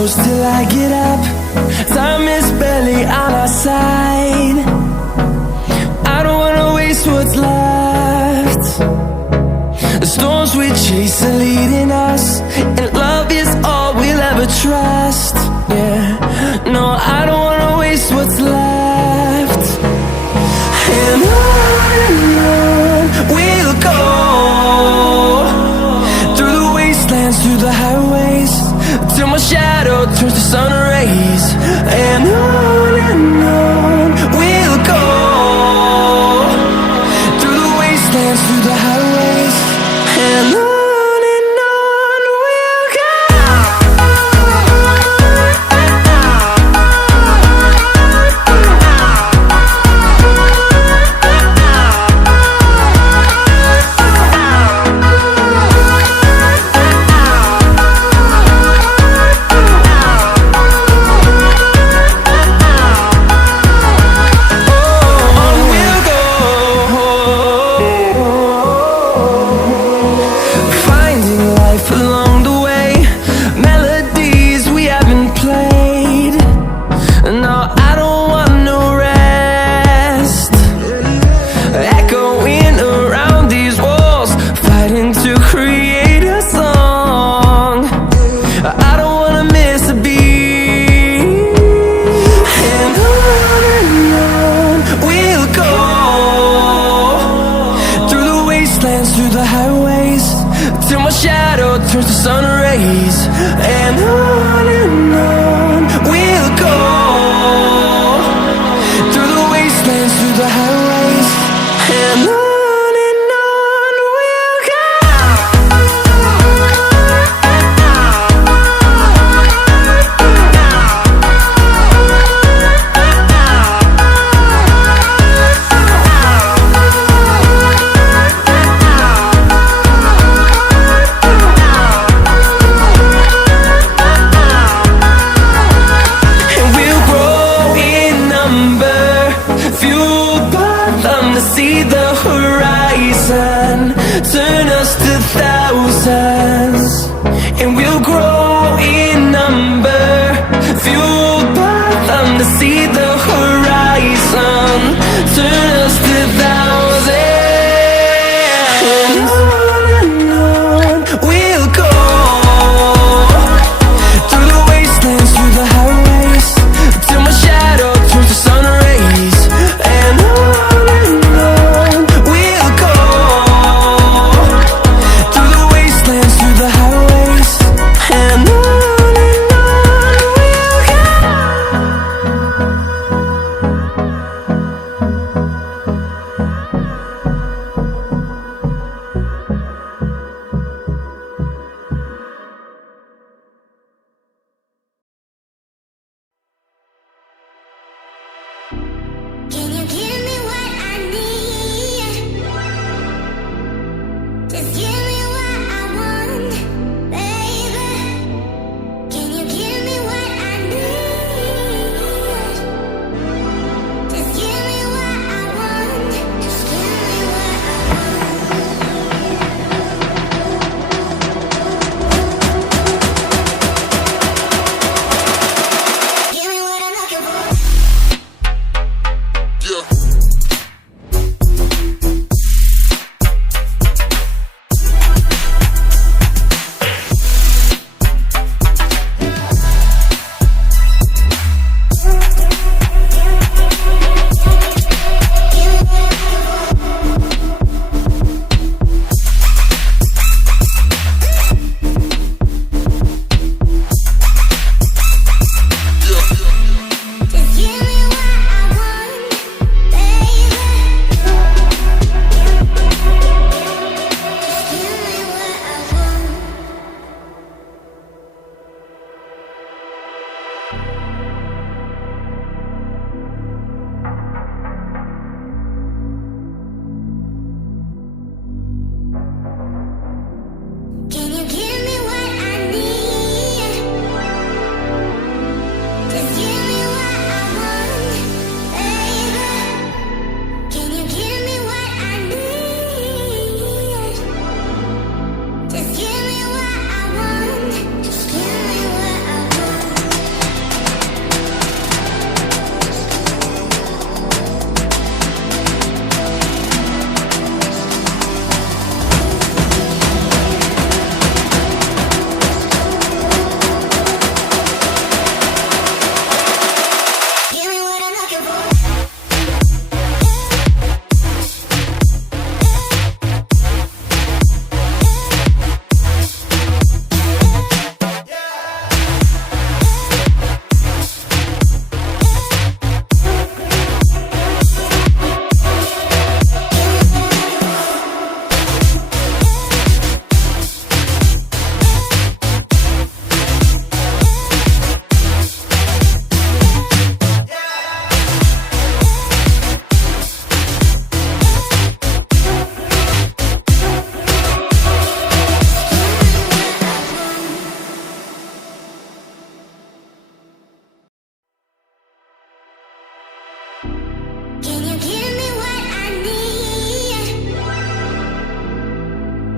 close till I get up. Time is barely on our side. I don't wanna waste what's left. The storms we chase are leading us, and love is all we'll ever trust. Yeah, no, I don't wanna waste what's left. And on we'll go, through the wastelands, through the highways, till my shadow turns to sun rays. And on we'll go, through the wastelands, through the highways, and on we'll go. Through the highways, till my shadow turns to sun rays. And on we'll go, through the wastelands, through the highways, and on we'll go. See the horizon turn us to thousands, and we'll grow in number, fueled by them to see the horizon turn us to thousands. And on we'll go, through the wastelands, through the highways, till my shadow turns to sun rays. And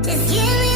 Just give me